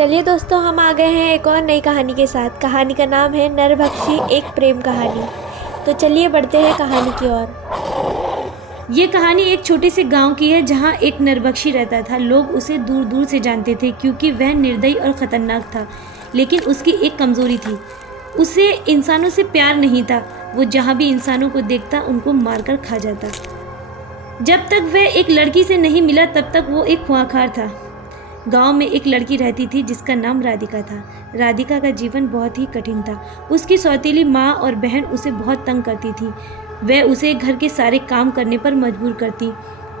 चलिए दोस्तों, हम आ गए हैं एक और नई कहानी के साथ। कहानी का नाम है नरभक्षी एक प्रेम कहानी। तो चलिए बढ़ते हैं कहानी की ओर। ये कहानी एक छोटे से गांव की है जहां एक नरभक्षी रहता था। लोग उसे दूर दूर से जानते थे क्योंकि वह निर्दयी और ख़तरनाक था। लेकिन उसकी एक कमज़ोरी थी, उसे इंसानों से प्यार नहीं था। वो जहां भी इंसानों को देखता उनको मारकर खा जाता। जब तक वह एक लड़की से नहीं मिला तब तक वो एक खुंखार था। गांव में एक लड़की रहती थी जिसका नाम राधिका था। राधिका का जीवन बहुत ही कठिन था। उसकी सौतेली माँ और बहन उसे बहुत तंग करती थी। वह उसे घर के सारे काम करने पर मजबूर करती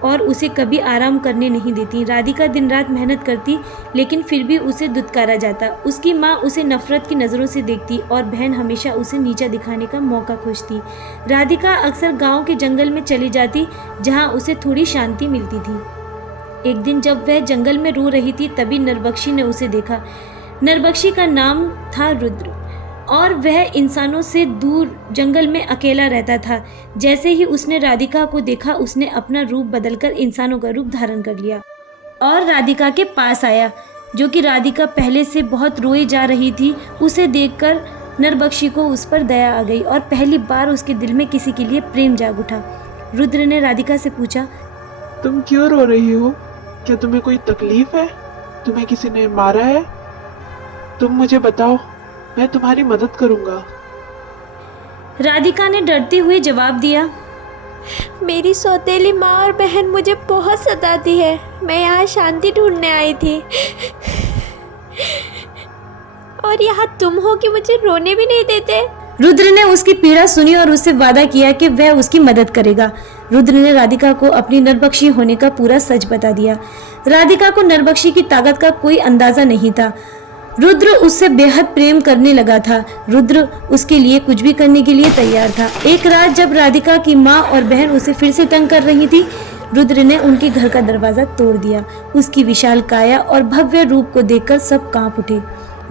और उसे कभी आराम करने नहीं देती। राधिका दिन रात मेहनत करती लेकिन फिर भी उसे दुत्कारा जाता। उसकी माँ उसे नफरत की नज़रों से देखती और बहन हमेशा उसे नीचा दिखाने का मौका खोजती। राधिका अक्सर गांव के जंगल में चली जाती जहां उसे थोड़ी शांति मिलती थी। एक दिन जब वह जंगल में रो रही थी तभी नरभक्षी ने उसे देखा। नरभक्षी का नाम था रुद्र और वह इंसानों से दूर जंगल में अकेला रहता था। जैसे ही उसने राधिका को देखा उसने अपना रूप बदलकर इंसानों का रूप धारण कर लिया और राधिका के पास आया। जो कि राधिका पहले से बहुत रोई जा रही थी, उसे देखकर नरभक्षी को उस पर दया आ गई और पहली बार उसके दिल में किसी के लिए प्रेम जाग उठा। रुद्र ने राधिका से पूछा, तुम क्यों रो रही हो? क्या तुम्हें कोई तकलीफ है? तुम्हें किसी ने मारा है? तुम मुझे बताओ, मैं तुम्हारी मदद करूंगा। राधिका ने डरते हुए जवाब दिया, मेरी सौतेली माँ और बहन मुझे बहुत सताती है। मैं यहाँ शांति ढूंढने आई थी और यहाँ तुम हो कि मुझे रोने भी नहीं देते। रुद्र ने उसकी पीड़ा सुनी और उससे वादा किया कि वह उसकी मदद करेगा। रुद्र ने राधिका को अपनी नरभक्षी होने का पूरा सच बता दिया। राधिका को नरभक्षी की ताकत का कोई अंदाजा नहीं था। रुद्र उससे बेहद प्रेम करने लगा था। रुद्र उसके लिए कुछ भी करने के लिए तैयार था। एक रात जब राधिका की माँ और बहन उसे फिर से तंग कर रही थी, रुद्र ने उनके घर का दरवाजा तोड़ दिया। उसकी विशाल काया और भव्य रूप को देखकर सब कांप उठे।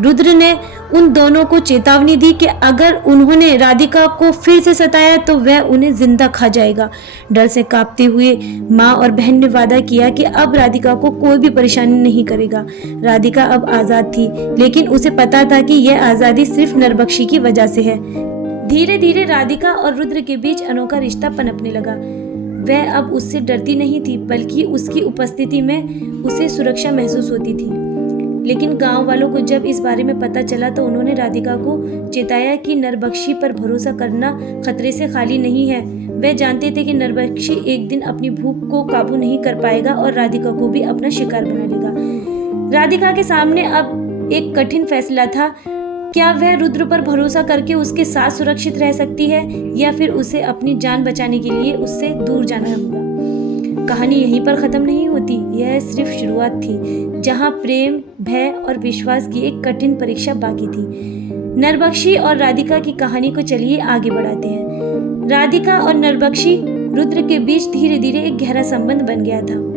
रुद्र ने उन दोनों को चेतावनी दी कि अगर उन्होंने राधिका को फिर से सताया तो वह उन्हें जिंदा खा जाएगा। डर से कांपते हुए माँ और बहन ने वादा किया कि अब राधिका को कोई भी परेशानी नहीं करेगा। राधिका अब आजाद थी, लेकिन उसे पता था कि यह आजादी सिर्फ नरभक्षी की वजह से है। धीरे धीरे राधिका और रुद्र के बीच अनोखा रिश्ता पनपने लगा। वह अब उससे डरती नहीं थी, बल्कि उसकी उपस्थिति में उसे सुरक्षा महसूस होती थी। लेकिन गांव वालों को जब इस बारे में पता चला तो उन्होंने राधिका को चेताया कि नरभक्षी पर भरोसा करना खतरे से खाली नहीं है। वे जानते थे कि नरभक्षी एक दिन अपनी भूख को काबू नहीं कर पाएगा और राधिका को भी अपना शिकार बना लेगा। राधिका के सामने अब एक कठिन फैसला था। क्या वह रुद्र पर भरोसा करके उसके साथ सुरक्षित रह सकती है या फिर उसे अपनी जान बचाने के लिए उससे दूर जाना होगा। कहानी यहीं पर खत्म नहीं होती। यह सिर्फ शुरुआत थी, जहां प्रेम, भय और विश्वास की एक कठिन परीक्षा बाकी थी। नरभक्षी और राधिका की कहानी को चलिए आगे बढ़ाते हैं। राधिका और नरभक्षी रुद्र के बीच धीरे धीरे एक गहरा संबंध बन गया था।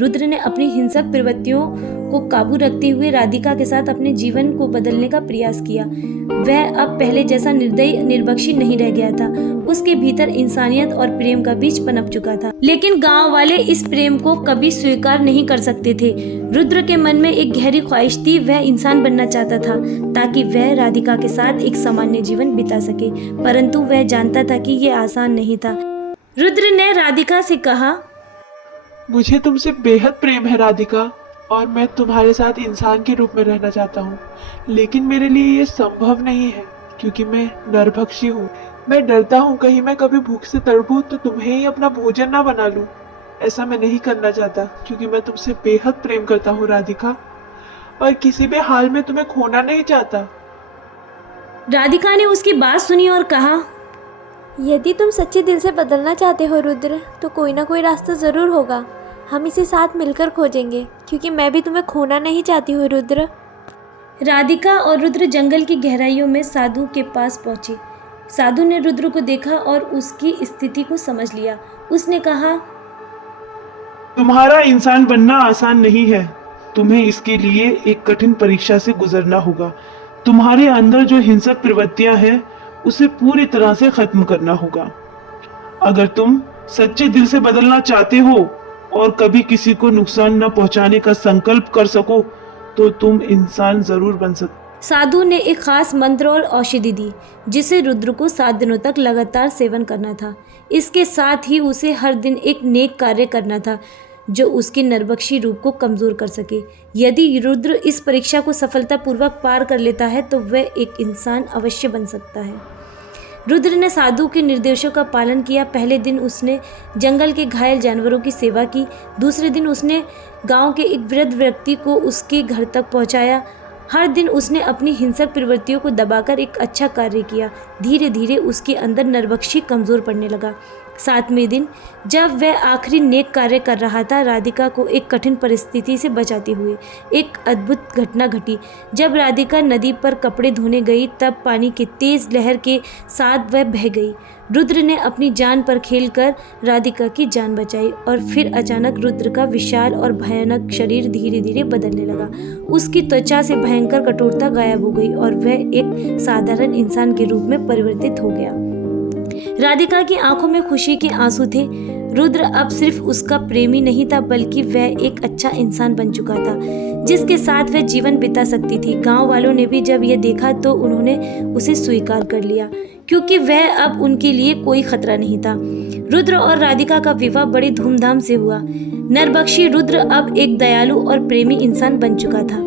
रुद्र ने अपनी हिंसक प्रवृत्तियों को काबू रखते हुए राधिका के साथ अपने जीवन को बदलने का प्रयास किया। वह अब पहले जैसा निर्दयी नरभक्षी नहीं रह गया था। उसके भीतर इंसानियत और प्रेम का बीज पनप चुका था। लेकिन गांव वाले इस प्रेम को कभी स्वीकार नहीं कर सकते थे। रुद्र के मन में एक गहरी ख्वाहिश थी। वह इंसान बनना चाहता था ताकि वह राधिका के साथ एक सामान्य जीवन बिता सके, परंतु वह जानता था कि यह आसान नहीं था। रुद्र ने राधिका से कहा, मुझे तुमसे बेहद प्रेम है राधिका, और मैं तुम्हारे साथ इंसान के रूप में रहना चाहता हूँ। लेकिन मेरे लिए ये संभव नहीं है क्योंकि मैं नरभक्षी हूँ। मैं डरता हूँ कहीं मैं कभी भूख से तड़पूं तो तुम्हें ही अपना भोजन ना बना लूं। ऐसा मैं नहीं करना चाहता क्योंकि मैं तुमसे बेहद प्रेम करता हूँ राधिका, और किसी भी हाल में तुम्हें खोना नहीं चाहता। राधिका ने उसकी बात सुनी और कहा, यदि तुम सच्चे दिल से बदलना चाहते हो रुद्र, तो कोई ना कोई रास्ता ज़रूर होगा। हम इसे साथ मिलकर खोजेंगे क्योंकि मैं भी तुम्हें खोना नहीं चाहती हूँ रुद्र। राधिका और रुद्र जंगल की गहराइयों में साधु के पास पहुंचे। साधु ने रुद्र को देखा और उसकी स्थिति को समझ लिया। उसने कहा, तुम्हारा इंसान बनना आसान नहीं है। तुम्हें इसके लिए एक कठिन परीक्षा से गुजरना होगा। तुम्हारे अंदर जो हिंसक प्रवृत्तियां हैं उसे पूरी तरह से खत्म करना होगा। अगर तुम सच्चे दिल से बदलना चाहते हो और कभी किसी को नुकसान न पहुंचाने का संकल्प कर सको तो तुम इंसान जरूर बन सकते। साधु ने एक खास मंत्र और औषधि दी जिसे रुद्र को 7 दिनों तक लगातार सेवन करना था। इसके साथ ही उसे हर दिन एक नेक कार्य करना था जो उसके नरभक्षी रूप को कमजोर कर सके। यदि रुद्र इस परीक्षा को सफलतापूर्वक पार कर लेता है तो वह एक इंसान अवश्य बन सकता है। रुद्र ने साधु के निर्देशों का पालन किया। पहले दिन उसने जंगल के घायल जानवरों की सेवा की। दूसरे दिन उसने गांव के एक वृद्ध व्यक्ति को उसके घर तक पहुंचाया। हर दिन उसने अपनी हिंसक प्रवृत्तियों को दबाकर एक अच्छा कार्य किया। धीरे धीरे उसके अंदर नरभक्षी कमजोर पड़ने लगा। 7वें दिन जब वह आखिरी नेक कार्य कर रहा था, राधिका को एक कठिन परिस्थिति से बचाते हुए एक अद्भुत घटना घटी। जब राधिका नदी पर कपड़े धोने गई तब पानी की तेज लहर के साथ वह बह गई। रुद्र ने अपनी जान पर खेलकर राधिका की जान बचाई और फिर अचानक रुद्र का विशाल और भयानक शरीर धीरे धीरे बदलने लगा। उसकी त्वचा से भयंकर कठोरता गायब हो गई और वह एक साधारण इंसान के रूप में परिवर्तित हो गया। राधिका की आंखों में खुशी के आंसू थे। रुद्र अब सिर्फ उसका प्रेमी नहीं था बल्कि वह एक अच्छा इंसान बन चुका था जिसके साथ वह जीवन बिता सकती थी। गांव वालों ने भी जब यह देखा तो उन्होंने उसे स्वीकार कर लिया क्योंकि वह अब उनके लिए कोई खतरा नहीं था। रुद्र और राधिका का विवाह बड़ी धूमधाम से हुआ। नरभक्षी रुद्र अब एक दयालु और प्रेमी इंसान बन चुका था।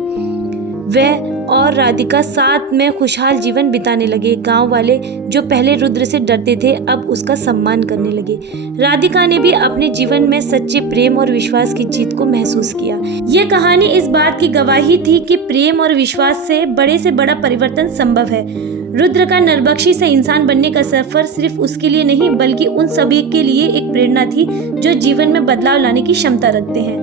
वह और राधिका साथ में खुशहाल जीवन बिताने लगे। गांव वाले जो पहले रुद्र से डरते थे अब उसका सम्मान करने लगे। राधिका ने भी अपने जीवन में सच्चे प्रेम और विश्वास की जीत को महसूस किया। ये कहानी इस बात की गवाही थी कि प्रेम और विश्वास से बड़ा परिवर्तन संभव है। रुद्र का नरभक्षी से इंसान बनने का सफर सिर्फ उसके लिए नहीं बल्कि उन सभी के लिए एक प्रेरणा थी जो जीवन में बदलाव लाने की क्षमता रखते हैं।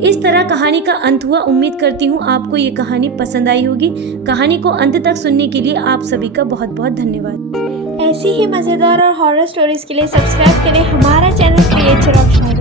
इस तरह कहानी का अंत हुआ। उम्मीद करती हूँ आपको ये कहानी पसंद आई होगी। कहानी को अंत तक सुनने के लिए आप सभी का बहुत बहुत धन्यवाद। ऐसी ही मज़ेदार और हॉरर स्टोरीज के लिए सब्सक्राइब करें हमारा चैनल क्रिएचर ऑफ